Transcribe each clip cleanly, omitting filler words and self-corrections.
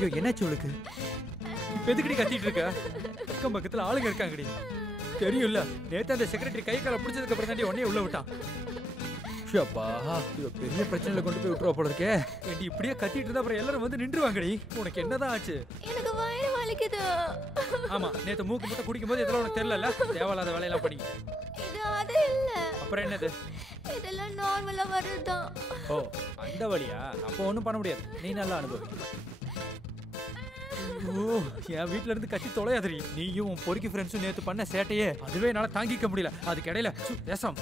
ஐயோ என்னாச்சு உங்களுக்கு? இப்ப எதுக்கடி கத்திட்டு இருக்க? அக்கம் பக்கத்துல ஆளுங்க இருக்காங்கடி. தெரியும்ல, நேத்து அந்த செக்ரட்டரி கை காலை பிடிச்சதுக்கு அப்புறம் தாண்டி உடனே உள்ள விட்டான். ஷப்பா, பெரிய பிரச்சனையில கொண்டு போய் விட்டுருவா போல இருக்கே. ஏண்டி இப்படியே கத்திட்டு இருந்தா அப்புறம் எல்லாரும் வந்து நின்றுவாங்கடி. உனக்கு என்னதான் ஆச்சு? எனக்கு வயிறு வலிக்குது. ஆமா, நேத்து மூக்கு முட்டை குடிக்கும் போது இதெல்லாம் உனக்கு தெரியல. தேவையில்லாத வேலையெல்லாம் பண்ணி. இது அது இல்ல. அப்புறம் என்னது? இதெல்லாம் நார்மலா வருதுதான். ஓ, அந்த வழியா? அப்போ ஒன்றும் பண்ண முடியாது. நீ நல்லா அனுபவி. ஓ, என் வீட்டுல இருந்து கத்தி தொலையாதரி. நீயும் உன் பொறுக்கி ஃப்ரெண்ட்ஸும் நேத்து பண்ண சேட்டையே அதுவே என்னால தாங்கிக்க முடியல. அதுக்கு இடையில தேசம்.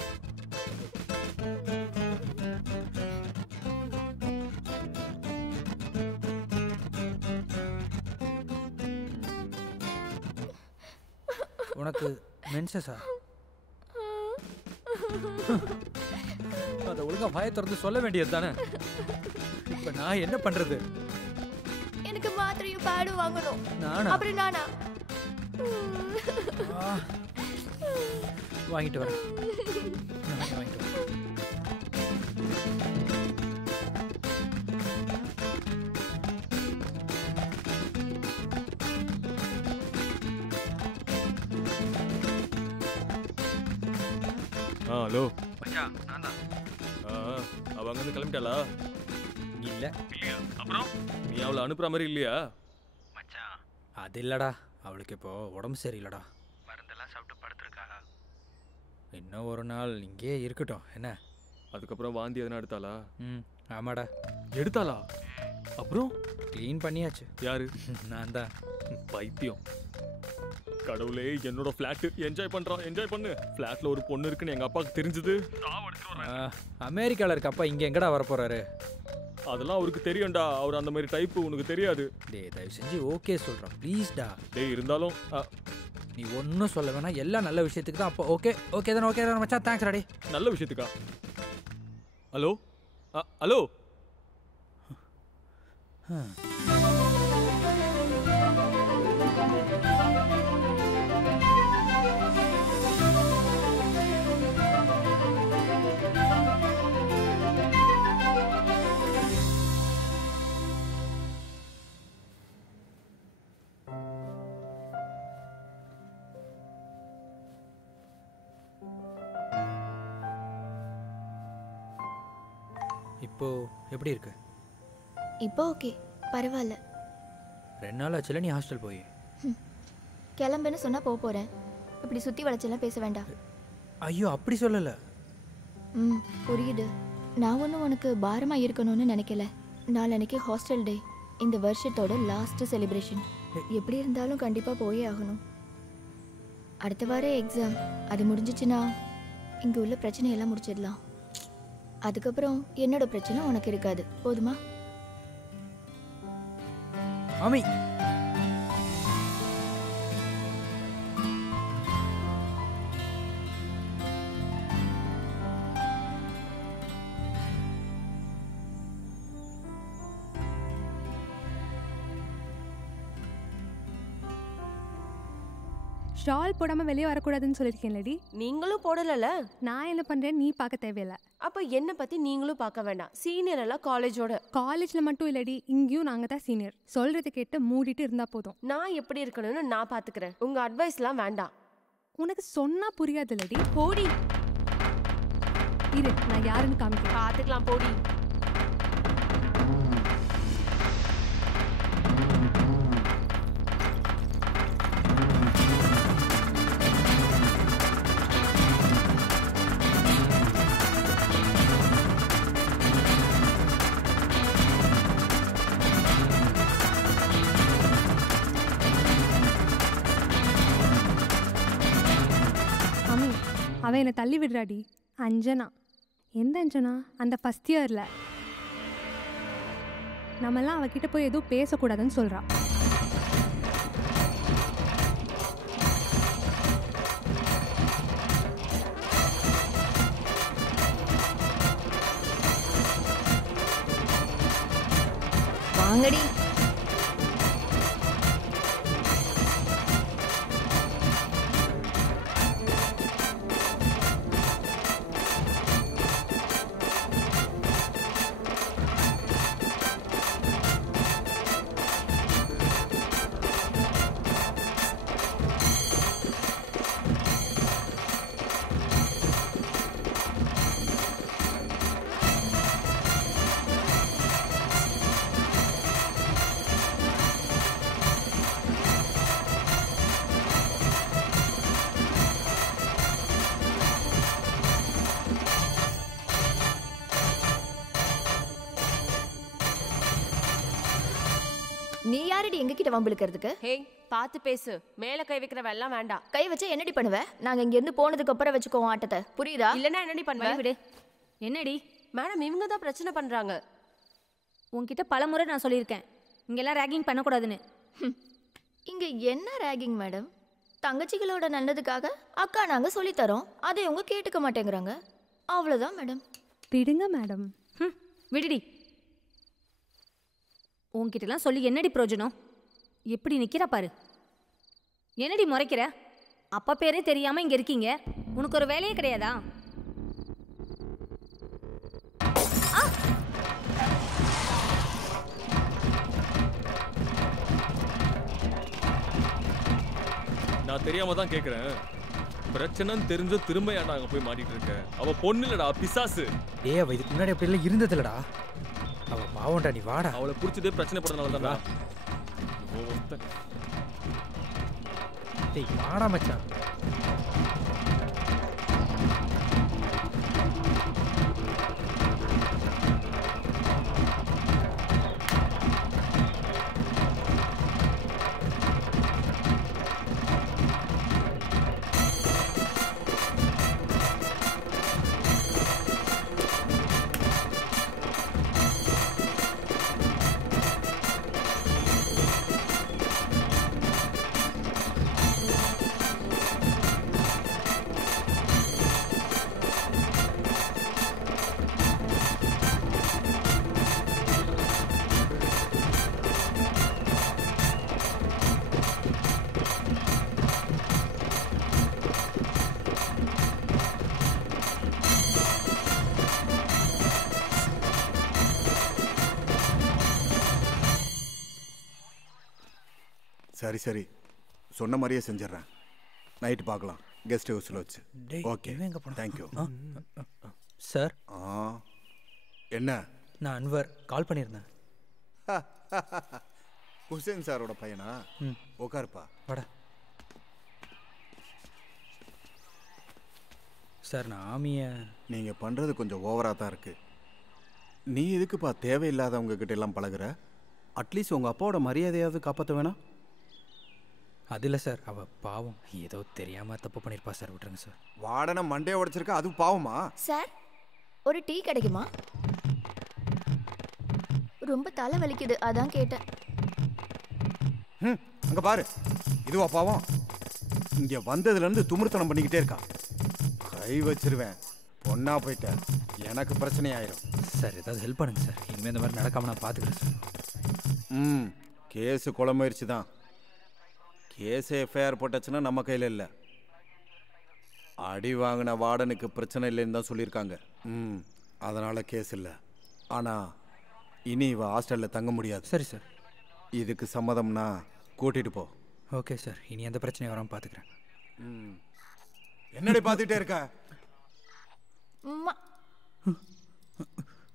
உனக்கு மென்சஸா? அதை ஒழுங்கா வாயை திறந்து சொல்ல வேண்டியது தானே. இப்ப நான் என்ன பண்றது? எனக்கு மாத்திரையும் பேடும் வாங்கணும். நானா? அப்புறம் நானா? வாங்கிட்டு வரேன். வாங்கிட்டு வரேன். ஹலோ மச்சான், நான் தான். அவ அங்கேருந்து கிளம்பிட்டாளா? இல்ல. இல்லையா? அப்புறம் நீ அவளை அனுப்புற மாதிரி இல்லையா? மச்சான், அது இல்லடா. அவளுக்கு இப்போ உடம்பு சரியில்லடா. மருந்தெல்லாம் சாப்பிட்டு படுத்துருக்கா. இன்னும் ஒரு நாள் இங்கே இருக்கட்டும். என்ன? அதுக்கப்புறம் வாந்தி எதனா எடுத்தாளா? ஆமாடா. எடுத்தாளா? அப்புறம் க்ளீன் பண்ணியாச்சு. யாரு? நான் தான். பைத்தியம். கடவுளே, என்னோட ஃப்ளாட் என்ஜாய் பண்றான். என்ஜாய் பண்ணு. ஃப்ளாட்ல ஒரு பொண்ணு இருக்குன்னு எங்க அப்பாவுக்கு தெரிஞ்சது. அமெரிக்கால இருக்க அப்பா இங்க எங்கடா வர போறாரு? அதெல்லாம் அவருக்கு தெரியும்டா. அவர் அந்த மாதிரி டைப். உனக்கு தெரியாது. டேய், தயவு செஞ்சு ஓகே சொல்றேன் ப்ளீஸ்டா. டேய், இருந்தாலும் நீ ஒன்றும் சொல்ல வேணாம். எல்லாம் நல்ல விஷயத்துக்கு தான். அப்போ ஓகே ஓகே தானே? ஓகே தானே மச்சான்? தேங்க்ஸ் ராடி. நல்ல விஷயத்துக்கா? Hello hello. இப்போ எப்படி இருக்கு? இப்போ ஓகே, பரவாயில்ல. 2 நாள் ஆச்சுல நீ ஹாஸ்டல் போய். கிளம்புன்னு சொன்னா போறேன். இப்படி சுத்தி வளைச்செல்லாம் பேச வேண்டாம். ஐயோ, அப்படி சொல்லல. புரியுது. நான் ஒன்றும் உனக்கு பாரமா இருக்கணும்னு நினைக்கல. நாளைக்கு ஹாஸ்டல் டே, இந்த வருஷத்தோட லாஸ்ட் செலிப்ரேஷன். எப்படி இருந்தாலும் கண்டிப்பா போயே ஆகணும். அடுத்த வாரம் எக்ஸாம். அது முடிஞ்சிச்சுன்னா இங்க உள்ள பிரச்சனையெல்லாம் முடிச்சிடலாம். அதுக்கப்புறம் என்னோட பிரச்சனை உனக்கு இருக்காது. போதுமா? ஆமி, ஷால் போடாம வெளியே வரக்கூடாதுன்னு சொல்லியிருக்கேன்லடி. நீங்களும் போடலல. நான் என்ன பண்றேன் நீ பார்க்க தேவையில்லை. அப்ப என்ன பத்தி நீங்களும் பார்க்க வேண்டாம். சீனியர் எல்லாம் காலேஜ்ல மட்டும் இல்லடி, இங்கேயும் நாங்க தான் சீனியர். சொல்றது கேட்டு மூடிட்டு இருந்தா போதும். நான் எப்படி இருக்கணும்னு நான் பாத்துக்கிறேன். உங்க அட்வைஸ் எல்லாம் வேண்டாம். உனக்கு சொன்னா புரியாதுல்லடி. போடி. இரு, நான் யாருன்னு காமிக்கிறேன். பாத்துக்கலாம், போடி. அவன் என்னை தள்ளி விடுறாடி. அஞ்சனா. எந்த அஞ்சனா? அந்த ஃபர்ஸ்ட் இயரில். நம்மெல்லாம் அவகிட்ட போய் எதுவும் பேசக்கூடாதுன்னு சொல்கிறா. வாங்கடி. நீ யாரடி எங்க கிட்ட வம்பிழுக்கிறதுக்கு? ஹேய் பார்த்து பேசு, மேல கை வைக்கிறவ எல்லாம் வேண்டாம். கை வச்சா என்னடி பண்ணுவ? நாங்க இங்க இருந்து போனதுக்கு அப்புறம் வச்சுக்கோம் ஆட்டத்தை, புரியுதா? இல்லன்னா என்னடி பண்ணுவ? விடு. என்னடி மேடம் இவங்க தான் பிரச்சனை பண்றாங்க. உன்கிட்ட பலமுறை நான் சொல்லியிருக்கேன் இங்கெல்லாம் ரேகிங் பண்ணக்கூடாதுன்னு. இங்க என்ன ரேகிங் மேடம்? தங்கச்சிகளோட நல்லதுக்காக அக்கா நாங்க சொல்லித்தரோம், அதை இவங்க கேட்டுக்க மாட்டேங்கிறாங்க, அவ்வளவுதான் மேடம். விடுங்க மேடம். விடுடி. உன்கிட்டலாம் சொல்லி என்னடி பிரயோஜனம்? எப்படி நிற்கிறா பாரு. என்னடி முறைக்கிற? அப்பா பேரே தெரியாம இங்க இருக்கீங்க, உனக்கு ஒரு வேலையே கிடையாதா? நான் தெரியாம தான் கேக்குறேன். பிரச்சனைன்னு தெரிஞ்சோ திரும்ப ஏன்டா அங்க போய் மாட்டிட்டு இருக்க? அவ பொண்ணு இல்லடா, பிசாசு. டேய் அவ இதுக்கு முன்னாடி அப்படி எல்லாம் இருந்ததில்லடா. அவ பாவம்டா, நீ வாடா. அவளை புடிச்சதே பிரச்சனை பண்றதுனால தான்டா. டேய் வாடா மச்சான். சரி சரி, சொன்ன மாதிரியே செஞ்சிடறேன். நைட்டு பார்க்கலாம் கெஸ்ட் ஹவுஸில் வச்சு. Okay thank you sir. என்ன? நான் அன்வர் கால் பண்ணியிருந்தேன். ஹுசேன் சாரோட பையனா? உட்காருப்பா. வாடா சார். நான் ஆமிய நீங்கள் பண்ணுறது கொஞ்சம் ஓவராக தான் இருக்கு. நீ எதுக்குப்பா தேவையில்லாதவங்க கிட்ட எல்லாம் பழகுற? அட்லீஸ்ட் உங்கள் அப்பாவோட மரியாதையாவது காப்பாற்ற வேணாம்? அது இல்லை சார், அவள் பாவம், ஏதோ தெரியாமல் தப்பு பண்ணியிருப்பா சார், விட்டுருங்க சார். வாடனை மண்டையை உடைச்சிருக்க, அது பாவமா? சார் ஒரு டீ கிடைக்குமா? ரொம்ப தலை வலிக்குது, அதான் கேட்டேன். அங்கே பாரு, இதுவா பாவம்? இங்கே வந்ததுலேருந்து துமிர்த்தனம் பண்ணிக்கிட்டே இருக்கா. கை வச்சிருவேன், பொண்ணா போயிட்ட எனக்கு பிரச்சனை ஆயிரும். சார் ஏதாவது ஹெல்ப் பண்ணுங்க சார், இனிமேல் இந்த மாதிரி நடக்காமல் நான் பார்த்துக்கிறேன் சார். கேஸு குழம்புயிடுச்சு தான். கேஸ் எஃப்ஐஆர் போட்டாச்சுன்னா நம்ம கையில் இல்லை. அடி வாங்கின வார்டனுக்கு பிரச்சனை இல்லைன்னு தான் சொல்லியிருக்காங்க. அதனால் கேஸ் இல்லை. ஆனால் இனி இவ ஹாஸ்டலில் தங்க முடியாது. சரி சார். இதுக்கு சம்மதம்னா கூட்டிகிட்டு போ. ஓகே சார், இனி எந்த பிரச்சனையும் வராமல் பார்த்துக்கிறேன். என்னடி பார்த்துட்டே இருக்க?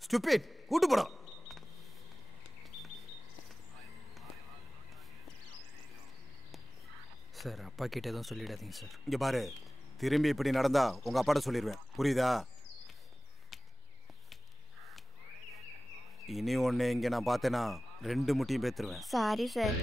ஸ்டூபிட், கூட்டு போடும். சார் அப்பா கிட்ட எதுவும் சொல்லிடாதீங்க சார். இங்கே பாரு, திரும்பி இப்படி நடந்தா உங்கள் அப்பாட்ட சொல்லிடுவேன், புரியுதா? இனி ஒன்று இங்கே நான் பார்த்தேன்னா 2 முட்டியும் பேத்துருவேன். Sorry sir.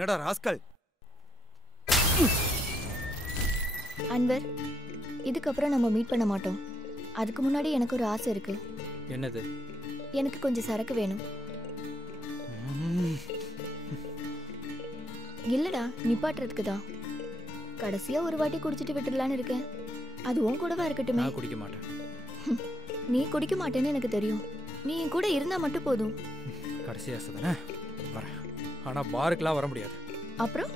என்னடா ராஸ்கல்? அன்வர், இதுக்கப்புறம் நம்ம மீட் பண்ண மாட்டோம். அதுக்கு முன்னாடி எனக்கு ஒரு ஆசை இருக்கு. என்னது? எனக்கு கொஞ்சம் சரக்கு வேணும். இல்லடா, நிப்பாட்டுறதுக்கு தான். கடைசியா ஒரு வாட்டி குடிச்சிட்டு விட்டுடலான்னு இருக்கேன். அது உன் கூடவா இருக்கட்டுமே. நான் குடிக்க மாட்டேன். நீ குடிக்க மாட்டேன்னு எனக்கு தெரியும். நீ என் கூட இருந்தா மட்டும் போதும். கடைசி ஆசை தானே, வரேன். ஆனால் பாருக்கெலாம் வர முடியாது. அப்புறம்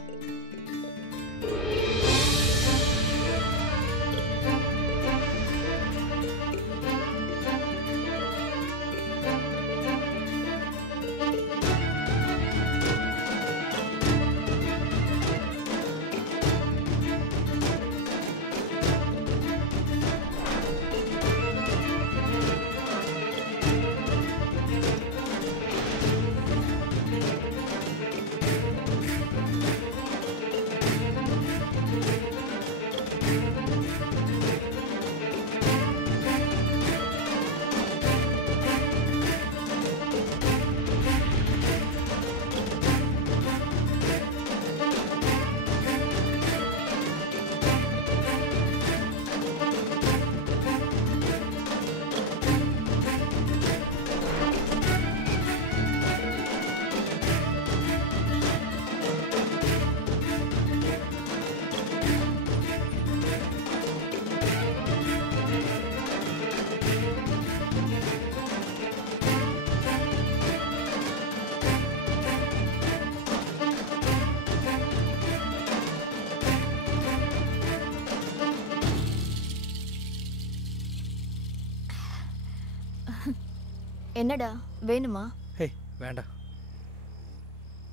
என்னடா வேணுமா? ஹே வேண்டாம்.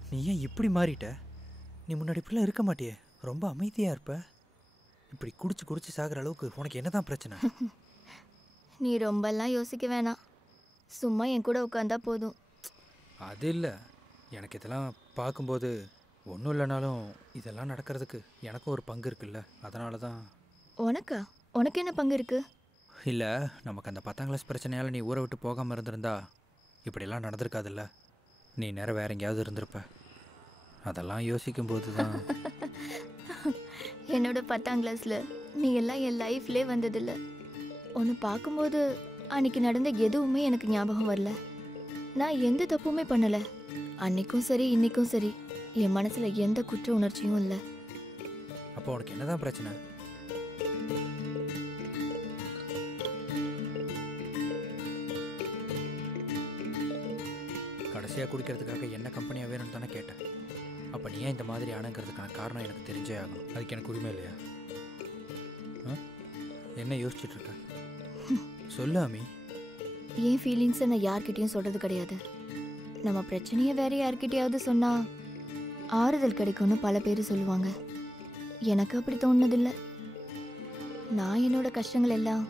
நீ ஏன் இப்படி மாறிட்ட? நீ முன்னாடி இப்படிலாம் இருக்க மாட்டியே, ரொம்ப அமைதியாக இருப்ப. இப்படி குடிச்சு குடிச்சு சாகிற அளவுக்கு உனக்கு என்ன தான் பிரச்சனை? நீ ரொம்பலாம் யோசிக்க வேணாம், சும்மா என் கூட உட்காந்தா போதும். அது இல்லை, எனக்கு இதெல்லாம் பார்க்கும்போது ஒன்றும் இல்லைனாலும் இதெல்லாம் நடக்கிறதுக்கு எனக்கும் ஒரு பங்கு இருக்குல்ல, அதனால தான். உனக்கா? உனக்கு என்ன பங்கு இருக்கு? இல்லை, நமக்கு அந்த 10ஆம் கிளாஸ் பிரச்சனையால் நீ ஊரை விட்டு போகாமல் இருந்திருந்தா இப்படியெல்லாம் நடந்திருக்காதுல்ல. நீ நேரம் வேற எங்கேயாவது இருந்திருப்ப. அதெல்லாம் யோசிக்கும்போது தான். என்னோட 10ஆம் கிளாஸில் நீ எல்லாம் என் லைஃப்லே வந்ததில்லை. ஒன்று பார்க்கும்போது அன்னைக்கு நடந்த எதுவுமே எனக்கு ஞாபகம் வரல. நான் எந்த தப்புமே பண்ணலை. அன்னைக்கும் சரி இன்னைக்கும் சரி என் மனசில் எந்த குற்ற உணர்ச்சியும் இல்லை. அப்போ உனக்கு என்னதான் பிரச்சனை? கடைசியாக குடிக்கிறதுக்காக என்ன கம்பெனியாக வேணும்னு தானே கேட்டேன். அப்போ நீ ஏன் இந்த மாதிரி ஆனங்கிறதுக்கான காரணம் எனக்கு தெரிஞ்சே ஆகணும். அதுக்கு எனக்கு உரிமை இல்லையா? என்ன யோசிச்சுட்டு இருக்க? சொல்லு அமி. என் ஃபீலிங்ஸை நான் யார்கிட்டையும் சொல்கிறது கிடையாது. நம்ம பிரச்சனையை வேற யார்கிட்டயாவது சொன்னால் ஆறுதல் கிடைக்கும்னு பல பேர் சொல்லுவாங்க. எனக்கு அப்படி தோணுனதில்லை. நான் என்னோட கஷ்டங்கள் எல்லாம்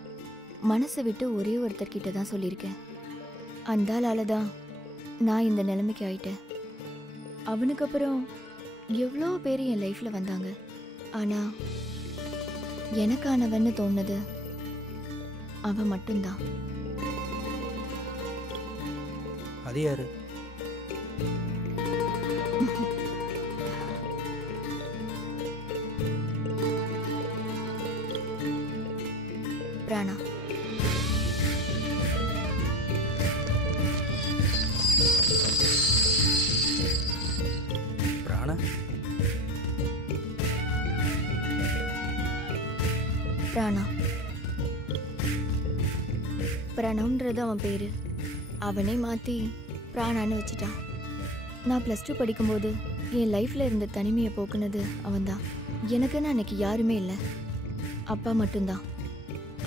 மனசை விட்டு ஒரே ஒருத்தர்கிட்ட தான் சொல்லியிருக்கேன். அந்த ஆளால தான் நான் இந்த நிலைமைக்கு ஆயிட்டேன். அவனுக்கு அப்புறம் எவ்வளோ பேர் என் லைஃப்பில் வந்தாங்க. ஆனால் எனக்கானவன்னு தோணுது அவன் மட்டும்தான். அது யாரு? பிராணா. பிராணா? பிராணா. பிரணவன்றது அவன் பேர். அவனே மாற்றி பிராணான்னு வச்சுட்டான். நான் +2 படிக்கும்போது என் லைஃப்பில் இருந்த தனிமையை போக்குனது அவன்தான். எனக்குன்னு அன்னைக்கு யாருமே இல்லை, அப்பா மட்டும்தான்.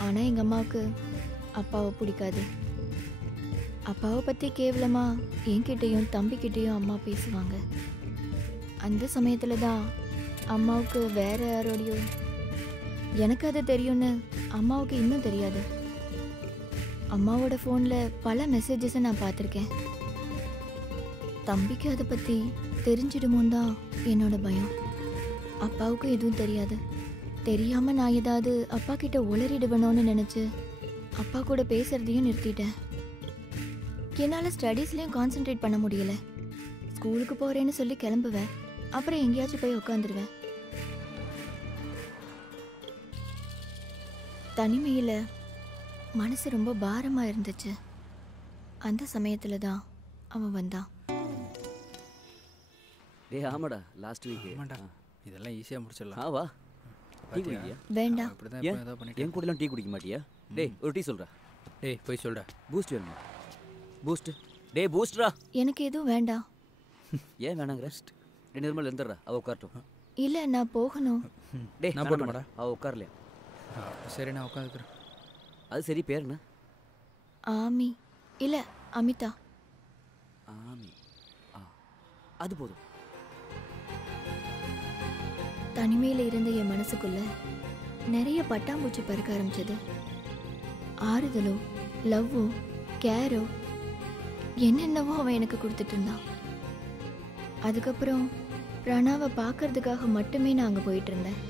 ஆனால் எங்கள் அம்மாவுக்கு அப்பாவை பிடிக்காது. அப்பாவை பற்றி கேவலமாக என்கிட்டையும் தம்பிக்கிட்டேயும் அம்மா பேசுவாங்க. அந்த சமயத்தில் தான் அம்மாவுக்கு வேற யாரோடையோ, எனக்கு அது தெரியும்னு அம்மாவுக்கு இன்னும் தெரியாது. அம்மாவோட ஃபோனில் பல மெசேஜஸை நான் பார்த்துருக்கேன். தம்பிக்கு அதை பற்றி தெரிஞ்சிடுமோன்னு தான் என்னோட பயம். அப்பாவுக்கும் எதுவும் தெரியாது. தெரியாமல் நான் ஏதாவது அப்பா கிட்ட உளறிடுவேணும்னு நினச்சி அப்பா கூட பேசுகிறதையும் நிறுத்திட்டேன். என்னால் ஸ்டடீஸ்லேயும் கான்சென்ட்ரேட் பண்ண முடியல. ஸ்கூலுக்கு போகிறேன்னு சொல்லி கிளம்புவேன், அப்புறம் எங்கேயாச்சும் போய் உட்காந்துருவேன். தனிமையில் மனசு ரொம்ப பாரமாக இருந்துச்சு. அந்த சமயத்தில் தான் அவன் வந்தான். டேய் ஆமாடா, லாஸ்ட் வீக். ஆமாண்டா, இதெல்லாம் ஈஸியாக முடிச்சிடலாம். வா, டீ குடிக்கியா? வேண்டாம். என் கூடலாம் டீ குடிக்க மாட்டியா? டேய் ஒரு டீ சொல்கிறா. டேய் போய் சொல்கிறா. பூஸ்ட் வேணுமா? பூஸ்ட். டேய் பூஸ்ட்ரா. எனக்கு எதுவும் வேண்டாம். ஏன் வேணாங்கிற? 2 நிமிஷம் எழுந்துடுறா, அவள் உட்காரட்டும். இல்லை, நான் போகணும். டேய் நான் போட்டுமாடா. அவள் உட்காரலையா? சரி, நான் உட்காந்துக்கிறேன். அது சரி, பேர் என்ன? ஆமி. இல்லை, அமிதா. ஆமி. அது போதும். தனிமையில் இருந்த என் மனசுக்குள்ள நிறைய பட்டாம்பூச்சி பறக்க ஆரம்பிச்சது. ஆறுதலோ லவ்வோ கேரோ என்னென்னவோ அவன் எனக்கு கொடுத்துட்டு இருந்தான். அதுக்கப்புறம் பிரணாவை பார்க்கறதுக்காக மட்டுமே நான் அங்கே போயிட்டு இருந்தேன்.